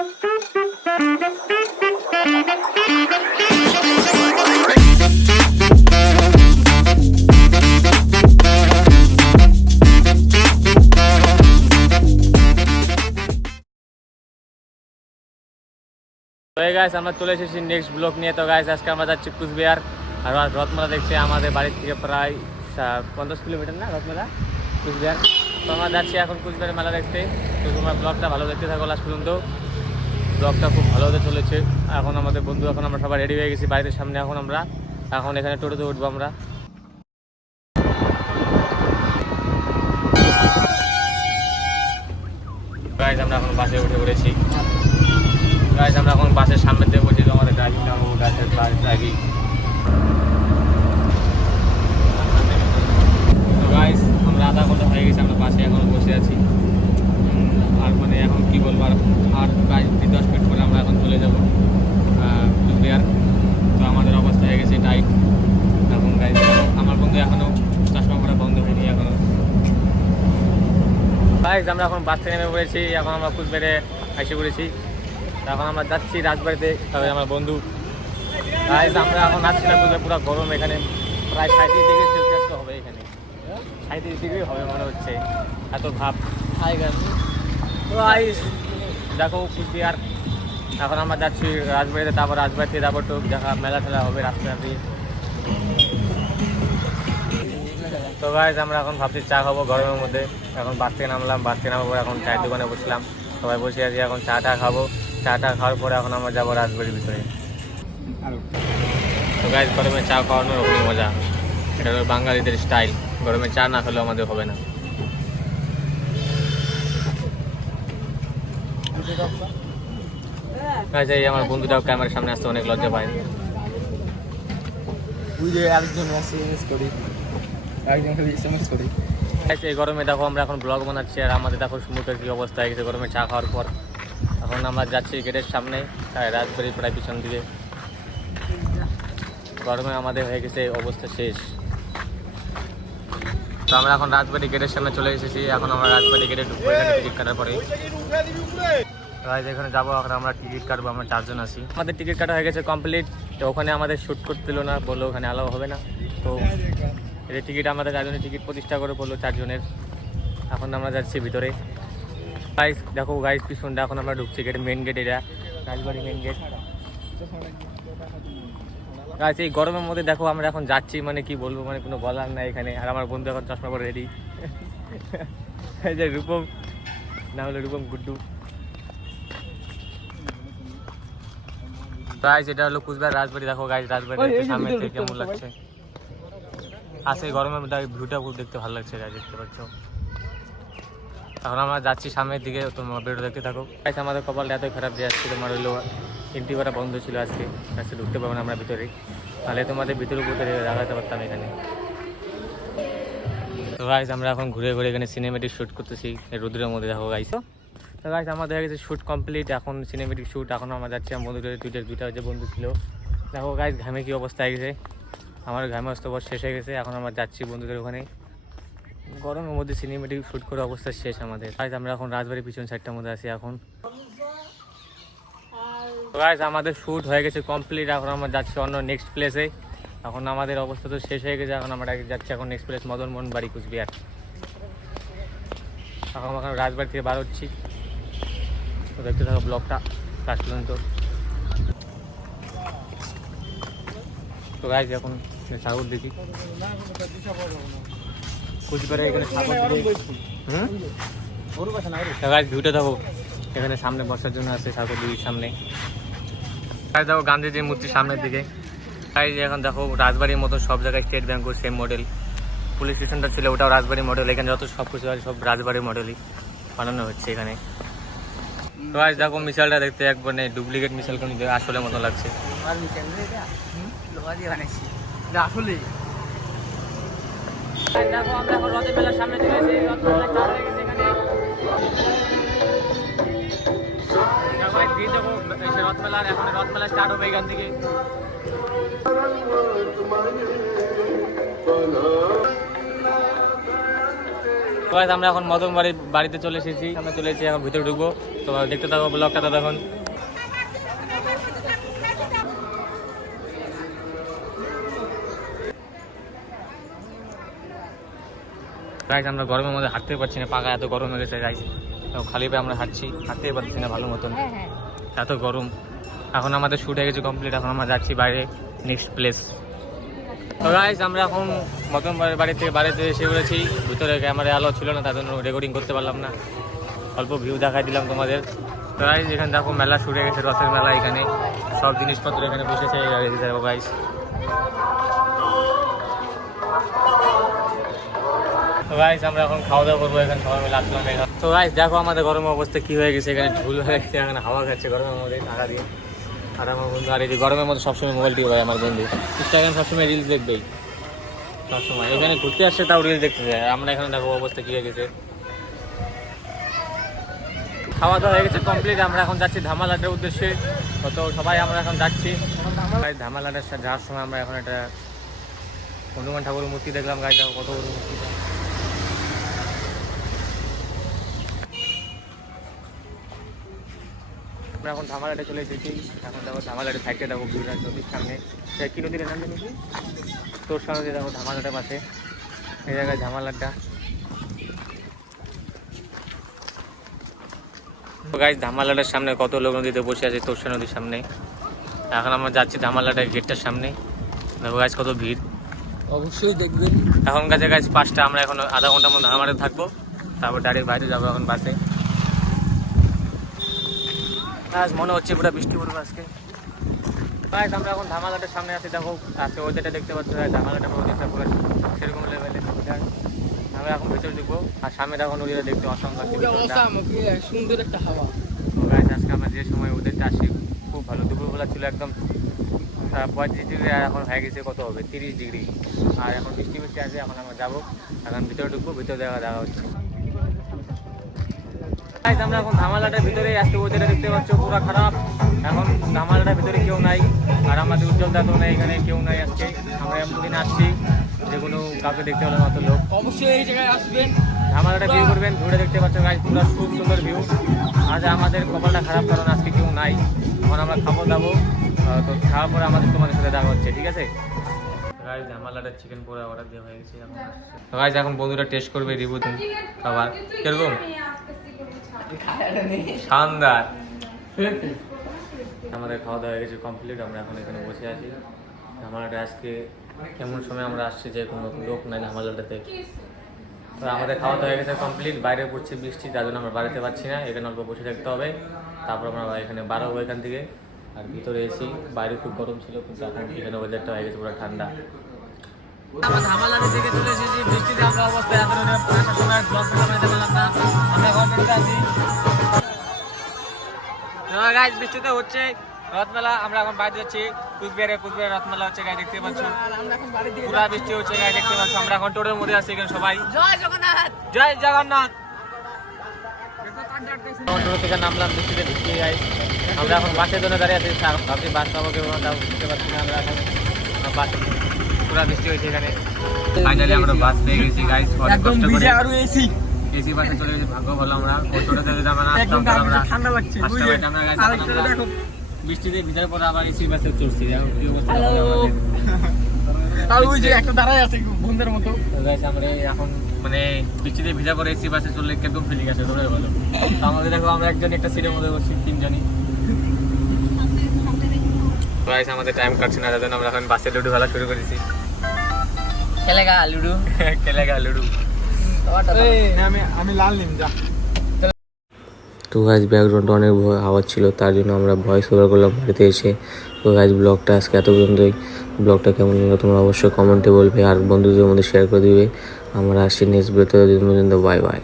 Guys আমরা চলে এসেছি নেক্সট ব্লগ নিয়ে। তো গাইস আজকে আমরা যাচ্ছি কুচবিহার, আর রথমেলা দেখতে। আমাদের বাড়ি থেকে প্রায় 50 কিলোমিটার না রথমেলা কুচবিহার। তো আমরা যাচ্ছি এখন কুচবিহারের মেলা দেখতে। তো তোমরা ব্লগটা ভালো দেখতে থাকো লাস্ট পর্যন্ত। ব্লগটা খুব ভালো হতে চলেছে। এখন আমাদের বন্ধু, এখন আমরা সবাই রেডি হয়ে গেছি বাড়ির সামনে। এখন এখানে টোটোতে উঠবো আমরা। গাইস আমরা এখন বাসে উঠে পড়েছি। গাইস আমরা এখন বাসের সামনে দিয়ে বসে, আমাদের ড্রাইভিং নামবো, গাছের ড্রাইভিং। তো গাইস আমরা আধা ঘন্টা হয়ে গেছি, আমরা বাসে এখন বসে আছি। আর মানে এখন কি বলবো, আর প্রায় 10 মিনিট পরে আমরা এখন চলে যাবো কুচবিহার। তো আমাদের অবস্থা হয়ে গেছে টাইট এখন। গাইস আমার বন্ধু এখনও চশমা পরা বন্ধ হয়নি এখনও। গাইস আমরা এখন বাস থেকে নেমে পড়েছি। এখন আমরা কুচবিহারে এসে পড়েছি। এখন আমরা যাচ্ছি রাজবাড়িতে। তবে আমার বন্ধু গাইস আমরা এখন আসছি না কুচবিহার, পুরো গরম এখানে। প্রায় 37 ডিগ্রি সেলসিয়াস তো হবে এখানে, 37 ডিগ্রি হবে মনে হচ্ছে, এত ভাব। গাইস দেখো কুচবিহার। এখন আমরা যাচ্ছি রাজবাড়িতে, তারপর রাজবাড়িতে যাবো তো দেখা মেলা ঠেলা হবে রাস্তাতে। তো গাইস আমরা এখন ভাবছি চা খাবো গরমের মধ্যে। এখন বাস থেকে নামলাম, বাস থেকে নামার পরে এখন চায়ের দোকানে বসলাম, সবাই বসে আছি। এখন চাটা খাবো, চাটা খাওয়ার পরে এখন আমরা যাবো রাজবাড়ির ভিতরে। তো গাইস গরমে চা খাওয়ানোর ওখানে মজা, এটা হলো বাঙালিদের স্টাইল। গরমে চা না খেলেও আমাদের হবে না। গাইস এই আমার বন্ধুটাও ক্যামেরার সামনে আসতে অনেক লজ্জা পায়। এই গরমে দেখো আমরা এখন ব্লগ বানাচ্ছি, আর আমাদের দেখো মুখের কি অবস্থা হয়ে গেছে গরমে চা খাওয়ার পর। এখন আমরা যাচ্ছি গেটের সামনে, রাজবাড়ির প্রায় পিছন দিকে। গরমে আমাদের হয়ে গেছে অবস্থা শেষ। তো আমরা এখন রাজবাড়ি গেটের সামনে চলে এসেছি। এখন আমরা রাজবাড়ি গেটে ঢুকবো, এখানে টিকিট কাটার পরে এখানে যাবো। এখন আমরা টিকিট কাটবো, আমরা 4 জন আছি। আমাদের টিকিট কাটা হয়ে গেছে কমপ্লিট। তো ওখানে আমাদের শ্যুট করতে দিল না, বললো ওখানে অ্যালাউ হবে না। তো এই টিকিট আমাদের 4 জনের টিকিট প্রতিষ্ঠা করে বললো 4 জনের। এখন আমরা যাচ্ছি ভিতরে। গাইস দেখো গাইস পিছনটা, এখন আমরা ঢুকছি গেট, মেন গেট এটা, রাজবাড়ি মেন গেট। গাইস এই গরমের মধ্যে দেখো আমরা এখন যাচ্ছি, মানে কি বলবো, মানে কোনো বলার নাই এখানে। আর আমার বন্ধু এখন চশমা পরে রেডি। এই যে রূপম, না হলে রূপম গুড্ডু। গাইস এটা হলো কুচবিহার রাজবাড়ি। দেখো গাইস রাজবাড়ি সামনে থেকে কেমন লাগছে। আজকে গরমের মধ্যে ভিউটা খুব দেখতে ভালো লাগছে গাইস, দেখতে পাচ্ছ। এখন আমরা যাচ্ছি সামনের দিকে, তোমার ভিডিও দেখতে থাকো। গাইস আমাদের কপালটা এতই খারাপ যে আজকে তোমার হলো এন্ট্রি করা বন্ধ ছিল আজকে ঢুকতে পারবো না আমরা ভিতরে। তাহলে তোমাদের ভিতরে উপরে দেখাতে পারতাম এখানে। তো গাইস আমরা এখন ঘুরে ঘুরে এখানে সিনেমেটিক শ্যুট করতেছি রোদ্রের মধ্যে। দেখো গাইস, তো গাইস আমাদের হয়ে গেছে শ্যুট কমপ্লিট। এখন সিনেমেটিক শ্যুট। এখন আমরা যাচ্ছি আমার বন্ধুদের দুইটা যে বন্ধু ছিল। দেখো গাইস ঘামে কি অবস্থা হয়ে গেছে, আমার ঘামে অবস্থা শেষ হয়ে গেছে। এখন আমরা যাচ্ছি বন্ধুদের ওখানে। গরমের মধ্যে সিনেমেটিক শ্যুট করে অবস্থা শেষ আমাদের। গাইস আমরা এখন রাজবাড়ির পিছন সাইডটার মধ্যে আছি এখন। গাইস আমাদের শ্যুট হয়ে গেছে কমপ্লিট। এখন আমরা যাচ্ছি অন্য নেক্সট প্লেসে। এখন আমাদের অবস্থা তো শেষ হয়ে গেছে। এখন আমরা যাচ্ছি এখন নেক্সট প্লেস মদন মোহন বাড়ি কুচবিহার। এখন রাজবাড়ি থেকে বার হচ্ছি। তো দেখতে থাকো ব্লগটা লাস্ট পর্যন্ত। তো গাইস এখন সাগর দেখি কুচবিহারে এখানে সাগর গাইস ভিউটা দেখো। এখানে সামনে বসার জন্য আছে সাগর দিদির সামনে। গাইস দেখো গান্ধীজির মূর্তির সামনের দিকে। গাইস এখন দেখো রাজবাড়ির মতো সব জায়গায় স্টেট ব্যাঙ্কও সেম মডেল। পুলিশ স্টেশনটা ছিল ওটাও রাজবাড়ি মডেল। এখানে যত সব কিছু আছে সব রাজবাড়ির মডেলই বানানো হচ্ছে এখানে। তো গাইস দেখো মিসাইলটা দেখতে একবার ডুপ্লিকেট মিসাইল কোন আসলে মতো লাগছে। আসলে দেখো আমরা এখন রথের মেলার সামনে চলে এসেছি। রথমেলা স্টার্ট হয়ে গেছে এখানে। রথমেলার এখন রথমেলা স্টার্ট হবে এখান থেকে। গাইস আমরা এখন মদন বাড়িতে চলে এসেছি, আমরা চলে এসেছি, এখন ভিতরে ঢুকবো। তো দেখতে থাকো ব্লগটা তখন। গাইস আমরা গরমের মধ্যে হাঁটতে পারছি না, পাকা এত গরম হয়ে গেছে গাইস। খালি পায়ে আমরা হাঁটতেই পারছি না ভালো মতন, এত গরম। এখন আমাদের শুট হয়ে গেছে কমপ্লিট, এখন আমরা যাচ্ছি বাইরে নেক্সট প্লেস। তো গাইস আমরা এখন মতন বাড়িতে এসে পড়েছি। ভিতরে ক্যামেরা আলো ছিল না, তার জন্য রেকর্ডিং করতে পারলাম না, অল্প ভিউ দেখাই দিলাম তোমাদের। তো গাইস এখানে দেখো মেলা শুরু হয়ে গেছে, রথের মেলা। এখানে সব জিনিসপত্র এখানে বসেছে দেখো গাইস। তো গাইস আমরা এখন খাওয়া দাওয়া করবো, এখানে সবাই মিলে আসলাম। তো গাইস দেখো আমাদের গরমের অবস্থা কি হয়ে গেছে, এখানে ঝুল হয়ে গেছে, এখানে হাওয়া খাচ্ছে গরমের মধ্যে টাকা দিয়ে। আর আমার বন্ধু, আর এই যে গরমের মধ্যে সবসময় মোবাইল টিপে ভাই আমার বন্ধু, ইনস্টাগ্রাম সবসময় রিলস দেখবেই সবসময়। এখানে ঘুরতে আসছে তাও রিলস দেখতে যায়। আমরা এখানে দেখো অবস্থা কি হয়ে গেছে। খাওয়া দাওয়া হয়ে গেছে কমপ্লিট, আমরা এখন যাচ্ছি ধামালাটার উদ্দেশ্যে। তো সবাই আমরা এখন যাচ্ছি ধামালাটার যাওয়ার সময় আমরা এখন একটা হনুমান ঠাকুরের মূর্তি দেখলাম। গাছ দেখো কত বড় মূর্তি। আমরা এখন ধামালাটে চলে এসেছি। এখন দেখো ধামালাটের সাইডে দেখো বিরাট নদীর সামনে, কি নদীর নাম জানি কি তোর সামনে দেখো ধামালাটের পাশে এই জায়গায় ধামালাটটা। গাইস ধামালাটের সামনে কত লোক নদীতে বসে আছে, তোরসা নদীর সামনে। এখন আমরা যাচ্ছি ধামালাটের গেটটার সামনে, দেখো গাইস কত ভিড়, অবশ্যই দেখবেন। এখন কাছে গাইস 5টা, আমরা এখন আধা ঘন্টার মধ্যে ধামালাটে থাকবো, তারপর ডাইরেক্ট বাইরে যাবো এখন বাসে। আজ মনে হচ্ছে পুরো বৃষ্টি পড়বে আজকে। গাইস আমরা এখন ধামালাটের সামনে আছি, দেখো আজকে ওয়েদারটা দেখতে পাচ্ছ, ধামালাটের নদীটা পুরো সেরকম লেভেলে। আমরা এখন ভেতরে ঢুকবো, আর সামনে দেখো নদীটা দেখতে অসম্ভব সুন্দর একটা হাওয়া। তো গাইস আজকে আমরা যে সময় ওদেরটা আসি খুব ভালো, দুপুরবেলা ছিল একদম 35 ডিগ্রি, আর এখন হয়ে গেছে কত হবে 30 ডিগ্রি। আর এখন বৃষ্টি আছে, এখন আমরা যাবো, এখন ভিতরে ঢুকবো, ভিতরে দেখা হচ্ছে। আমরা এখন ধামালাটার ভিতরে আজকে ওদেরটা দেখতে পাচ্ছ পুরো খারাপ। এখন ধামালাটার ভিতরে কেউ নাই, আর আমাদের উজ্জ্বল দাদু নাই, এখানে কেউ নাই আজকে। আমরা এমন দিন আসছি যে কোনো কাউকে দেখতে হলে মাত্র লোক, অবশ্যই এই জায়গায় আসবেন, ধামালাটা ভিউ করবেন। ঘুরে দেখতে পাচ্ছ গাইস পুরো খুব সুন্দর ভিউ। আজ আমাদের কপালটা খারাপ, কারণ আজকে কেউ নাই। এখন আমরা খাবো দাবো, তো খাওয়ার পরে আমাদের তোমাদের সাথে দেখা হচ্ছে, ঠিক আছে গাইস। ধামালাটার চিকেন পোড়া অর্ডার দেওয়া হয়ে গেছে। তো গাইস এখন বন্ধুরা টেস্ট করবে, রিভিউ দিন খাবার কিরকম। শানদার। আমাদের খাওয়া দাওয়া হয়ে গেছে কমপ্লিট, আমরা এখন এখানে বসে আছি। ধামালাটা আজকে কেমন সময় আমরা আসছি যে কোনো লোক নাই ধামালাটাতে। তো আমাদের খাওয়া দাওয়া হয়ে গেছে কমপ্লিট, বাইরে পড়ছে বৃষ্টি, তার জন্য আমরা বাড়িতে পারছি না, এখানে অল্প বসে থাকতে হবে। তারপর আমরা এখানে বাড়াবো এখান থেকে। আর ভিতরে এসি, বাইরে খুব গরম ছিল, কিন্তু এখন এখানে ওয়েদারটা হয়ে গেছে পুরো ঠান্ডা। আমরা ধামালাটি থেকে চলে এসেছি, বৃষ্টিতে আমরা অবস্থায় গাইস বৃষ্টিতে হচ্ছে রথমেলা। আমরা এখন বাইরে যাচ্ছি কুচবিহারে রথমেলা হচ্ছে, গায়ে দেখতে পাচ্ছ পুরা বৃষ্টি হচ্ছে, গায়ে দেখতে পাচ্ছ। আমরা এখন টোটোর মধ্যে আছি, এখানে সবাই জয় জগন্নাথ জয় জগন্নাথ। টোটো থেকে নামলাম, বৃষ্টিতে ভিজতে যাই। আমরা এখন বাসের জন্য দাঁড়িয়ে আছি, ভাবছি বাস পাবো কেউ বুঝতে পারছি না। আমরা এখন বাস পুরা বৃষ্টি হয়েছে এখানে, ফাইনালি আমরা বাস পেয়ে গেছি গাইস। অনেক কষ্ট করে আরো এসি বাসে চলে গেছি, ভাগ্য ভালো। আমরা টোটো থেকে আমরা আসতাম, ঠান্ডা লাগছে আমরা দেখো বৃষ্টিতে ভিজার পরে আবার এসি বাসে চড়ছি। কি অবস্থা আর ওই যে একটা দাঁড়ায় আছে বন্ধের মতো গাইস। আমরা এখন মানে বৃষ্টিতে ভিজা পরে এসি বাসে চললে কেমন ফিলিং আছে তোমরা বলো। আমাদের দেখো আমরা একজন একটা সিটের মধ্যে বসছি, তিনজনই। গাইস আমাদের টাইম কাটছে না, তার জন্য আমরা এখন বাসে লুডো খেলা শুরু করেছি। খেলেগা লুডো লুডো। আমি লাল নিম যা। তো গাইস ব্যাকগ্রাউন্ডে অনেক আওয়াজ ছিল, তার জন্য আমরা ভয়েস ওভার করলাম বাড়িতে এসে। তো গাইস ব্লগটা আজকে এত পর্যন্তই। ব্লগটা কেমন লাগলো তোমরা অবশ্যই কমেন্টে বলবে, আর বন্ধুদের মধ্যে শেয়ার করে দিবে। আমরা আসছি নেক্সট ভিডিওতে, বাই বাই।